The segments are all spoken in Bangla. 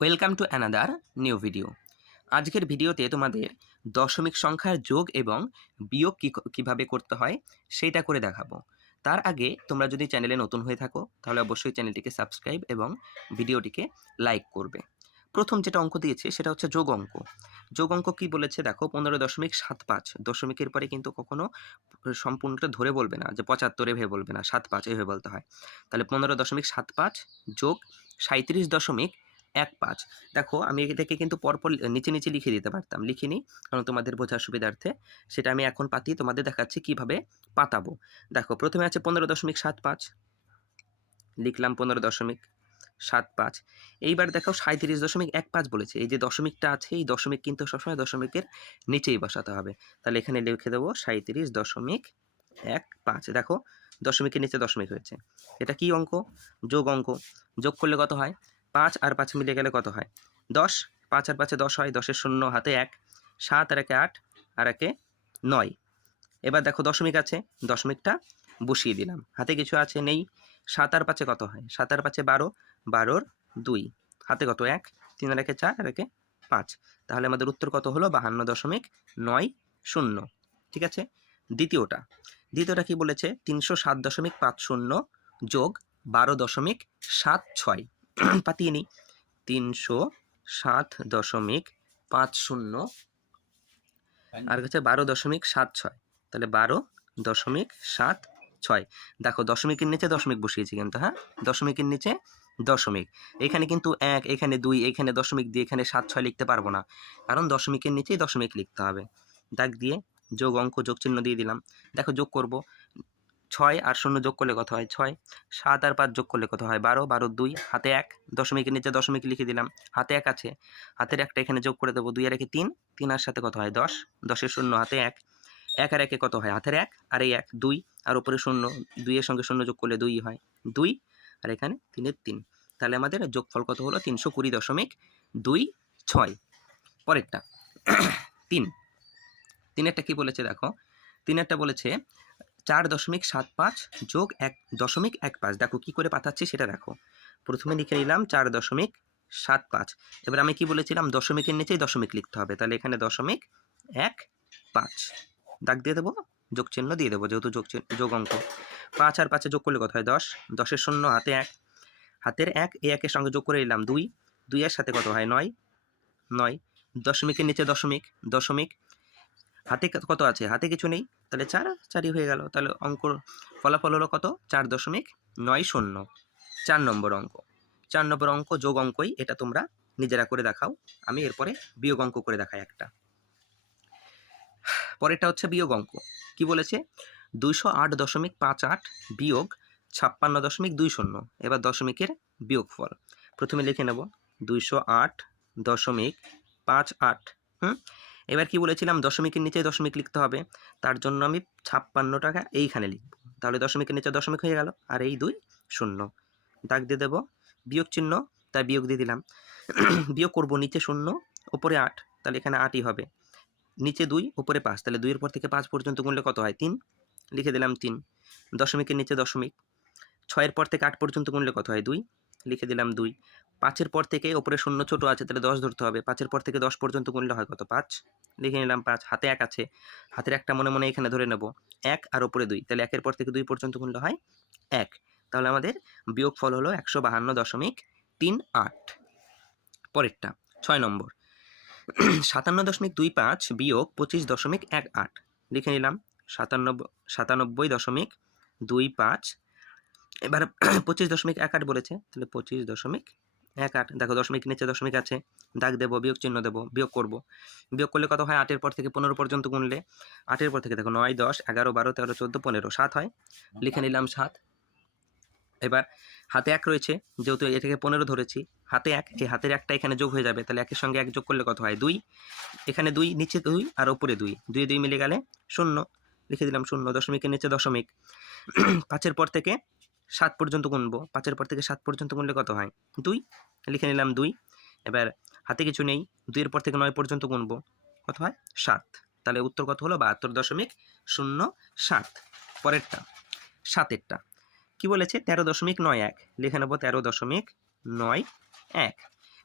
Welcome to another new video. আজকের ভিডিওতে তোমাদের দশমিক সংখ্যার যোগ এবং বিয়োগ কিভাবে করতে হয় সেইটা করে দেখাবো। তার আগে তোমরা যদি চ্যানেলে নতুন হয়ে থাকো তাহলে অবশ্যই চ্যানেলটিকে সাবস্ক্রাইব এবং ভিডিওটিকে লাইক করবে। প্রথম যেটা অঙ্ক দিয়েছে সেটা হচ্ছে যোগ অঙ্ক। যোগ অঙ্ক কী বলেছে দেখো, 15.75। দশমিকের পরে কিন্তু কখনো সম্পূর্ণটা ধরে বলবে না, যে 75 এভাবে বলবে না, 75 এভাবে বলতে হয়। তাহলে 15.75 যোগ 37.15। দেখো আমি এটাকে কিন্তু পরপর নিচে নিচে লিখে দিতে পারতাম, লিখিনি কারণ তোমাদের বোঝার সুবিধার্থে। সেটা আমি এখন পাতিয়ে তোমাদের দেখাচ্ছি কিভাবে পাতাবো। দেখো প্রথমে আছে 15.75, লিখলাম 15.75। এইবার দেখো 37.15 বলেছে। এই যে দশমিকটা আছে, এই দশমিক কিন্তু সবসময় দশমিকের নিচেই বসাতে হবে। তাহলে এখানে লিখে দেবো 37.15। দেখো দশমিকের নিচে দশমিক হয়েছে। এটা কি অঙ্ক? যোগ অঙ্ক। যোগ করলে কত হয়? 5 আর 5 মিলে গেলে কত হয়? 10। 5 আর 5 10 হয়, 10-এর শূন্য হাতে 1, 7 আর 1 8 আর 1 9। এবার দেখো দশমিক আছে, দশমিকটা বসিয়ে দিলাম। হাতে কিছু আছে? নেই। 7 আর 5 কত হয়? 7 আর 5 12, 12-র 2, হাতে কত? 1, 3 আর 1 4 আর 1 5। তাহলে আমাদের উত্তর কত হলো? 52.90। ঠিক আছে। দ্বিতীয়টা কি বলেছে? 307.50 যোগ 12.76। পাতিয়ে নিই। 307.50 আর হচ্ছে 12.76। তাহলে 12.76। দেখো দশমিকের নিচে দশমিক বসিয়েছি কিন্তু, হ্যাঁ, দশমিকের নিচে দশমিক। এখানে কিন্তু 1, এখানে 2, এখানে দশমিক দিয়ে এখানে 7 6 লিখতে পারবো না, কারণ দশমিকের নিচেই দশমিক লিখতে হবে। দাগ দিয়ে যোগ অঙ্ক, যোগ চিহ্ন দিয়ে দিলাম। দেখো যোগ করব, 6 আর 0 যোগ করলে কত হয়? 6। 7 আর 5 যোগ করলে কত হয়? 12, 12 2, হাতে 1, দশমিকের নিচে দশমিক লিখে দিলাম। হাতে 1 আছে, হাতের একটা এখানে যোগ করে দেবো। 2 আর 1 3, 3 আর সাথে কত হয়? 10, 10-এর শূন্য হাতে 1, 1 আর 1 কত হয়? হাতের 1 আর এই 1 2, আর উপরে 0, 2 এর সঙ্গে 0 যোগ করলে 2 হয়, 2 আর এখানে 3 এর 3। তাহলে আমাদের যোগফল কত হলো? 320.26। পরেরটা 3। 3-এরটা কি বলেছে দেখো, 3-এরটা বলেছে 4.75 যোগ 1.15। দেখো কি করে পাঠাচ্ছি সেটা দেখো। প্রথমে লিখে নিলাম 4.75। এবার আমি কি বলেছিলাম? দশমিকের নিচেই দশমিক লিখতে হবে। তাহলে এখানে 0.15 দাগ দিয়ে দেবো, যোগ চিহ্ন দিয়ে দেবো, যেহেতু যোগ অঙ্ক। 5 আর 5 যোগ করলে কত হয়? 10, 10-এর শূন্য হাতে 1, হাতের 1 এই 1-এর সঙ্গে যোগ করে নিলাম 2, 2 এর সাথে কত হয়? 9, 9। দশমিকের নিচে দশমিক, দশমিক। হাতে কত আছে? হাতে কিছু নেই, তাহলে 4, 4ই হয়ে গেল। তাহলে অঙ্কর ফলাফল হলো কত? 4.90। 4 নম্বর অঙ্ক। 4 নম্বর অঙ্ক যোগ অঙ্কই, এটা তোমরা নিজেরা করে দেখাও। আমি এরপরে বিয়োগ অঙ্ক করে দেখাই একটা। পরেরটা হচ্ছে বিয়োগ অঙ্ক। কি বলেছে? 208.58 বিয়োগ 56.20। এবার দশমিকের বিয়োগফল প্রথমে লিখে নেব, 208.58। এবার কি বলেছিলাম? দশমিকের নিচে দশমিক লিখতে হবে। তার জন্য আমি 56 এইখানে লিখব। তাহলে দশমিকের নিচে দশমিক হয়ে গেল, আর এই 2 0 দাগ দিয়ে দেবো। বিয়োগ চিহ্ন, তাই বিয়োগ দিয়ে দিলাম। বিয়োগ করব, নিচে 0 ওপরে 8, তাহলে এখানে 8ই হবে। নিচে 2 উপরে 5, তাহলে 2 এর পর থেকে 5 পর্যন্ত গুনলে কত হয়? 3, লিখে দিলাম 3। দশমিকের নিচে দশমিক। 6 এর পর থেকে 8 পর্যন্ত গুনলে কত হয়? 2, লিখে দিলাম 2। 5 এর পর থেকে ওপরে 0 ছোট আছে, তাহলে 10 ধরতে হবে। 5 এর পর থেকে 10 পর্যন্ত গুনলে হয় কত? 5, লিখে নিলাম 5। হাতে 1 আছে, হাতের একটা মনে মনে এখানে ধরে নেব। 1 আর ওপরে 2, তাহলে 1 এর পর থেকে 2 পর্যন্ত গুনলে হয় 1। তাহলে আমাদের বিয়োগফল হলো 152.38। পরেরটা 6 নম্বর, 57.25 বিয়োগ 25.18। লিখে নিলাম 97.25। এবার 25.18 বলেছে, তাহলে 25.18। দেখো দশমিক নিচে দশমিক আছে, দাগ দেবো, বিয়োগ চিহ্ন দেবো, বিয়োগ করব। বিয়োগ করলে কত হয়? 8 এর পর থেকে 15 পর্যন্ত গুনলে, 8 এর পর থেকে দেখো 9 10 11 12 13 14 15 7 হয়, লিখে নিলাম 7। এবার হাতে 1 রয়েছে, যেহেতু এটাকে 15 ধরেছি, হাতে 1, এই হাতের 1টা এখানে যোগ হয়ে যাবে। তাহলে 1-এর সঙ্গে 1 যোগ করলে কত হয়? 2, এখানে 2, নিচে 2 আর ওপরে 2, 2 2 মিলে গেলে 0, লিখে দিলাম 0। দশমিকের নিচে দশমিক। 5 এর পর থেকে 7 পর্যন্ত গুনবো। 5 এর পর থেকে 7 পর্যন্ত গুনলে কত হয়? 2, লিখে নিলাম 2। এবার হাতে কিছু নেই, 2 এর পর থেকে 9 পর্যন্ত গুনবো, কত হয়? 7। তাহলে উত্তর কত হলো? 72.07। পরেরটা 7-এরটা কি বলেছে? 13.91। লিখে নেব 13.91।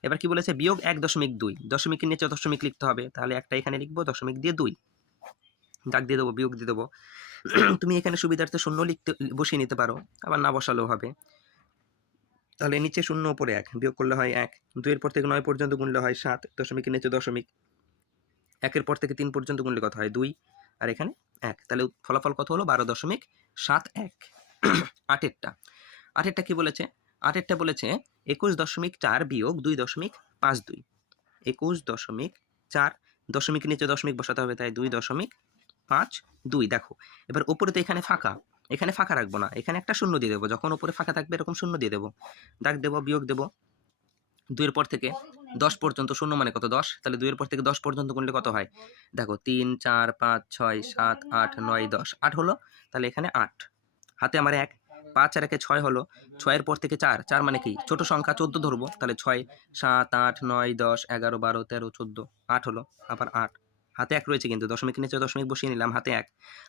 এবার কি বলেছে বিয়োগ 1.2, দশমিকের নিচে দশমিক লিখতে হবে, তাহলে একটা এখানে লিখবো দশমিক দিয়ে 2, দাগ দিয়ে দেবো, বিয়োগ দিয়ে দেবো। তুমি এখানে সুবিধার্থে শূন্য লিখতে বসিয়ে নিতে পারো, আবার না বসালেও হবে। তাহলে নিচে 0 উপরে 1, বিয়োগ করলে হয় 1, 2 এর পর থেকে 9 পর্যন্ত গুনলে হয় 7, দশমিকের নিচে দশমিক, 1 এর পর থেকে 3 পর্যন্ত গুনলে কত হয় 2, আর এখানে 1, তাহলে ফলাফল কত হলো 12.71। 8এরটা, 8এরটা কি বলেছে, 8এরটা বলেছে 21.4 বিয়োগ 2.52, 21.4, দশমিকের নিচে দশমিক বসাতে হবে, তাই 2.52। দেখো এবার উপরে তো এখানে ফাঁকা, এখানে ফাঁকা রাখবো না, এখানে একটা শূন্য দিয়ে দেবো, যখন উপরে ফাঁকা থাকবে এরকম শূন্য দিয়ে দেবো, দাগ দেবো, বিয়োগ দেবো। 2 এর পর থেকে 10 পর্যন্ত, শূন্য মানে কত 10, তাহলে 2 এর পর থেকে 10 পর্যন্ত গুনলে কত হয়, দেখো 3, 4, 5, 6, 7, 8, 9, 10, 8 হলো, তাহলে এখানে 8, হাতে আমার 1, 5 আর 1 6 হলো, 6 এর পর থেকে 4, 4 মানে কি ছোট সংখ্যা 14 ধরবো, তাহলে 6, 7, 8, 9, 10, 11, 12, 13, 14, 8 হলো, আবার 8, হাতে 1 রয়েছে কিন্তু দশমিকের নিচে দশমিক বসিয়ে নিলাম, হাতে 1,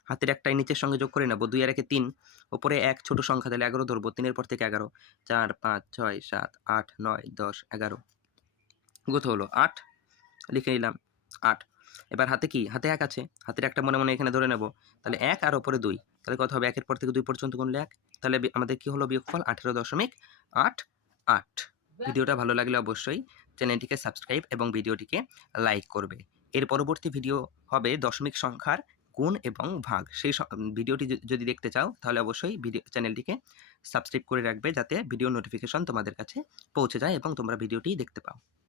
হাতের একটাই নিচের সঙ্গে যোগ করে নেবো, 2 আর 1 3, উপরে 1 ছোট সংখ্যা, তাহলে 11 ধরবো, 3 এর পর থেকে 11, 4, 5, 6, 7, 8, 9, 10, 11, কত হলো 8, লিখে নিলাম 8। এবার হাতে কি, হাতে 1 আছে, হাতের একটা মনে মনে এখানে ধরে নেব, তাহলে 1 আর ওপরে 2, তাহলে কত হবে 1 এর পর থেকে 2 পর্যন্ত গুনলে 1, তাহলে আমাদের কি হলো বিয়োগফল 18.88। ভিডিওটা ভালো লাগলে অবশ্যই চ্যানেলটিকে সাবস্ক্রাইব এবং ভিডিওটিকে লাইক করবে। এর পরবর্তী ভিডিও হবে দশমিক সংখ্যার গুণ এবং ভাগ, সেই ভিডিওটি যদি দেখতে চাও তাহলে অবশ্যই চ্যানেলটিকে সাবস্ক্রাইব করে রাখবে, যাতে ভিডিও নোটিফিকেশন তোমাদের কাছে পৌঁছে যায় এবং তোমরা ভিডিওটি দেখতে পাও।